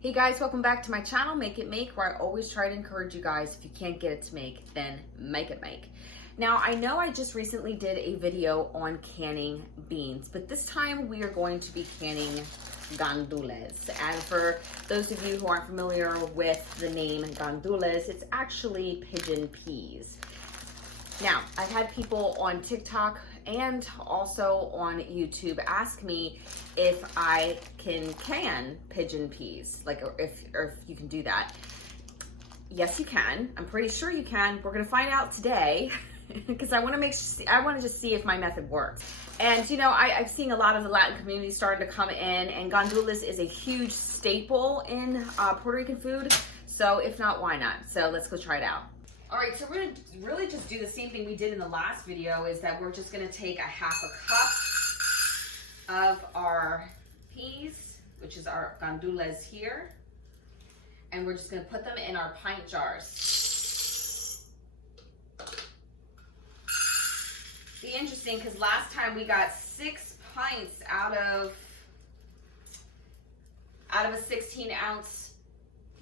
Hey guys, welcome back to my channel, Make It Make, where I always try to encourage you guys, if you can't get it to make, then make it make. Now, I know I just recently did a video on canning beans, but this time we are going to be canning gandules. And for those of you who aren't familiar with the name gandules, it's actually pigeon peas. Now, I've had people on TikTok and also on YouTube ask me if I can pigeon peas, like if you can do that. Yes, you can. I'm pretty sure you can. We're gonna find out today because I want to just see if my method works. And you know, I've seen a lot of the Latin community starting to come in, and gandules is a huge staple in Puerto Rican food. So if not, why not? So let's go try it out. All right, so we're gonna really just do the same thing we did in the last video, is that we're just gonna take a half a cup of our peas, which is our gandules here, and we're just gonna put them in our pint jars. Be interesting, because last time we got 6 pints out of a 16-ounce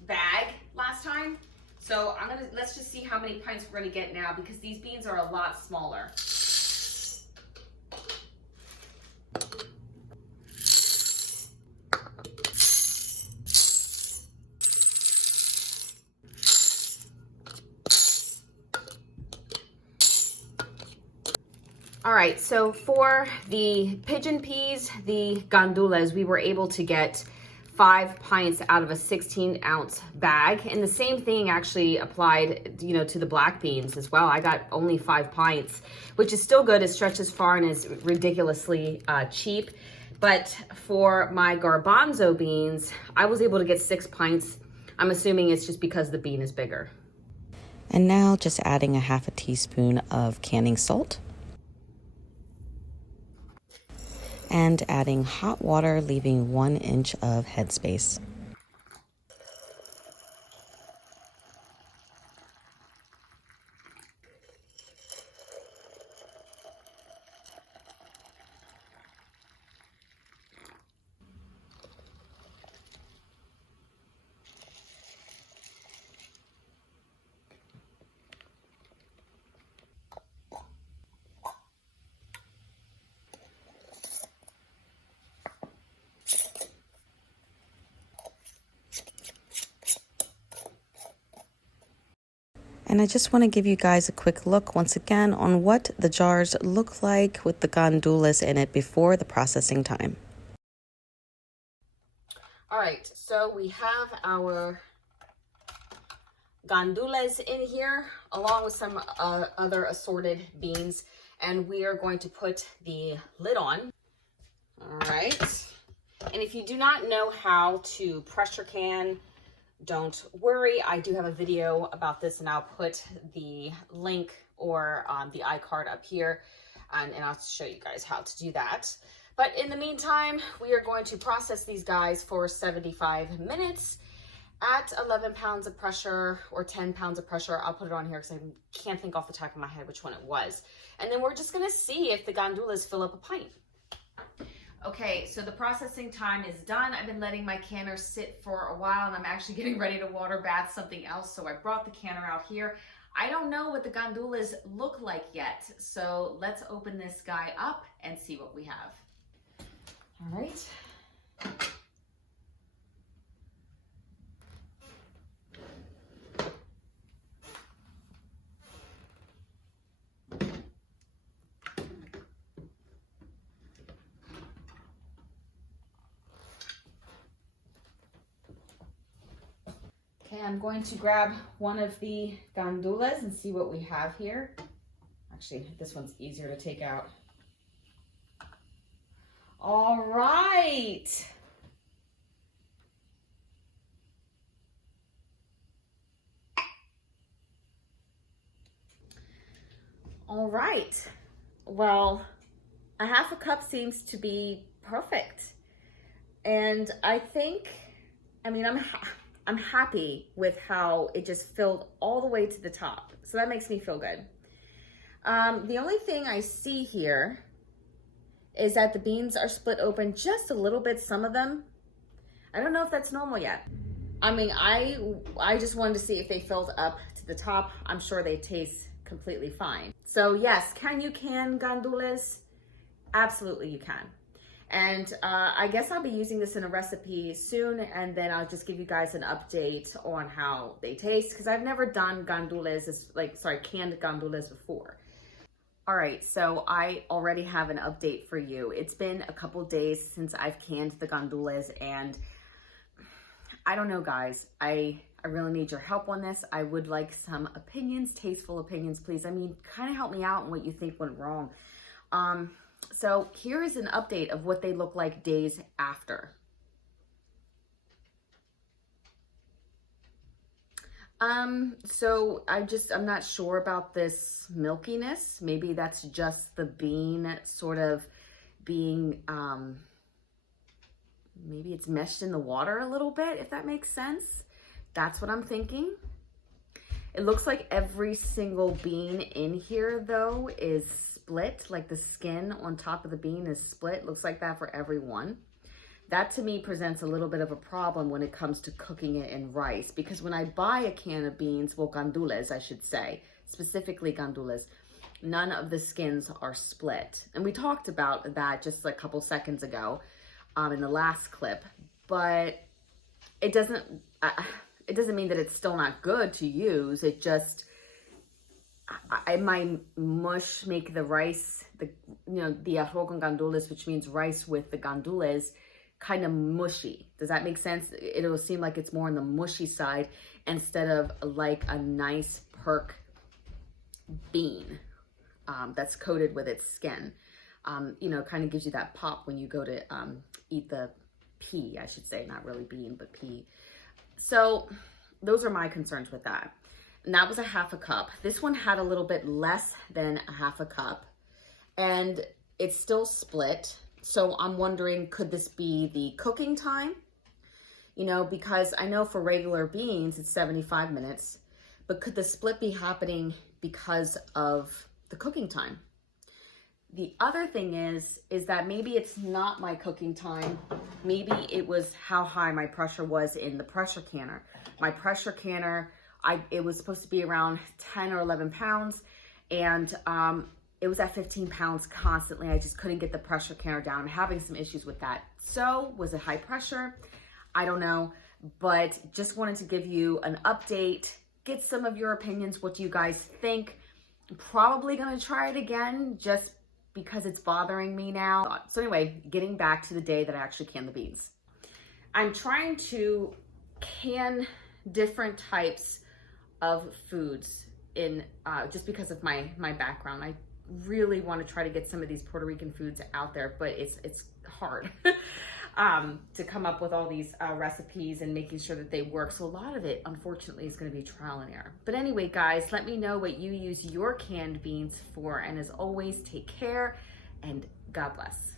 bag last time. So let's just see how many pints we're gonna get now, because these beans are a lot smaller. All right, so for the pigeon peas, the gandules, we were able to get 5 pints out of a 16-ounce bag, and the same thing actually applied, you know, to the black beans as well. I got only 5 pints, which is still good. It stretches far and is ridiculously cheap. But for my garbanzo beans, I was able to get 6 pints. I'm assuming it's just because the bean is bigger. And now just adding a half a teaspoon of canning salt. And adding hot water, leaving 1 inch of headspace. And I just want to give you guys a quick look once again on what the jars look like with the gandules in it before the processing time. All right, so we have our gandules in here along with some other assorted beans, and we are going to put the lid on. All right, and if you do not know how to pressure can, don't worry, I do have a video about this, and I'll put the link or the iCard up here, and I'll show you guys how to do that. But in the meantime, we are going to process these guys for 75 minutes at 11 pounds of pressure or 10 pounds of pressure. I'll put it on here because I can't think off the top of my head which one it was. And then we're just gonna see if the gandules fill up a pint. Okay, so the processing time is done. I've been letting my canner sit for a while, and I'm actually getting ready to water bath something else. So I brought the canner out here. I don't know what the gandules look like yet. So let's open this guy up and see what we have. All right. Okay, I'm going to grab one of the gandules and see what we have here. Actually, this one's easier to take out. All right. All right. Well, a half a cup seems to be perfect. And I think, I mean, I'm happy with how it just filled all the way to the top. So that makes me feel good. The only thing I see here is that the beans are split open just a little bit, some of them. I don't know if that's normal yet. I mean, I just wanted to see if they filled up to the top. I'm sure they taste completely fine. So yes, can you can gandules? Absolutely you can. And I guess I'll be using this in a recipe soon, and then I'll just give you guys an update on how they taste, because I've never done gandules, canned gandules before. All right, so I already have an update for you. It's been a couple days since I've canned the gandules, and I don't know, guys. I really need your help on this. I would like some opinions, tasteful opinions, please. I mean, kind of help me out on what you think went wrong. So here is an update of what they look like days after. So I'm not sure about this milkiness. Maybe that's just the bean sort of being, maybe it's meshed in the water a little bit, if that makes sense. That's what I'm thinking. It looks like every single bean in here though is split, like the skin on top of the bean is split. Looks like that for every one. That to me presents a little bit of a problem when it comes to cooking it in rice, because when I buy a can of beans, well, gandules, I should say, specifically gandules, none of the skins are split. And we talked about that just a couple seconds ago in the last clip, but it doesn't mean that it's still not good to use. It just, my mush make the rice, the arroz con gandules, which means rice with the gandules, kind of mushy. Does that make sense? It'll seem like it's more on the mushy side instead of like a nice perk bean that's coated with its skin. Kind of gives you that pop when you go to eat the pea, I should say, not really bean, but pea. So those are my concerns with that. And that was a half a cup. This one had a little bit less than a half a cup, and it's still split. So I'm wondering, could this be the cooking time? Because I know for regular beans, it's 75 minutes, but could the split be happening because of the cooking time? The other thing is that maybe it's not my cooking time. Maybe it was how high my pressure was in the pressure canner. My pressure canner, it was supposed to be around 10 or 11 pounds, and it was at 15 pounds constantly. I just couldn't get the pressure canner down. I'm having some issues with that. So was it high pressure? I don't know, but just wanted to give you an update, get some of your opinions. What do you guys think? I'm probably gonna try it again just because it's bothering me now. So anyway, getting back to the day that I actually canned the beans. I'm trying to can different types of foods in just because of my background. I really want to try to get some of these Puerto Rican foods out there, but it's hard to come up with all these recipes and making sure that they work. So a lot of it, unfortunately, is going to be trial and error. But anyway, guys, let me know what you use your canned beans for. And as always, take care and God bless.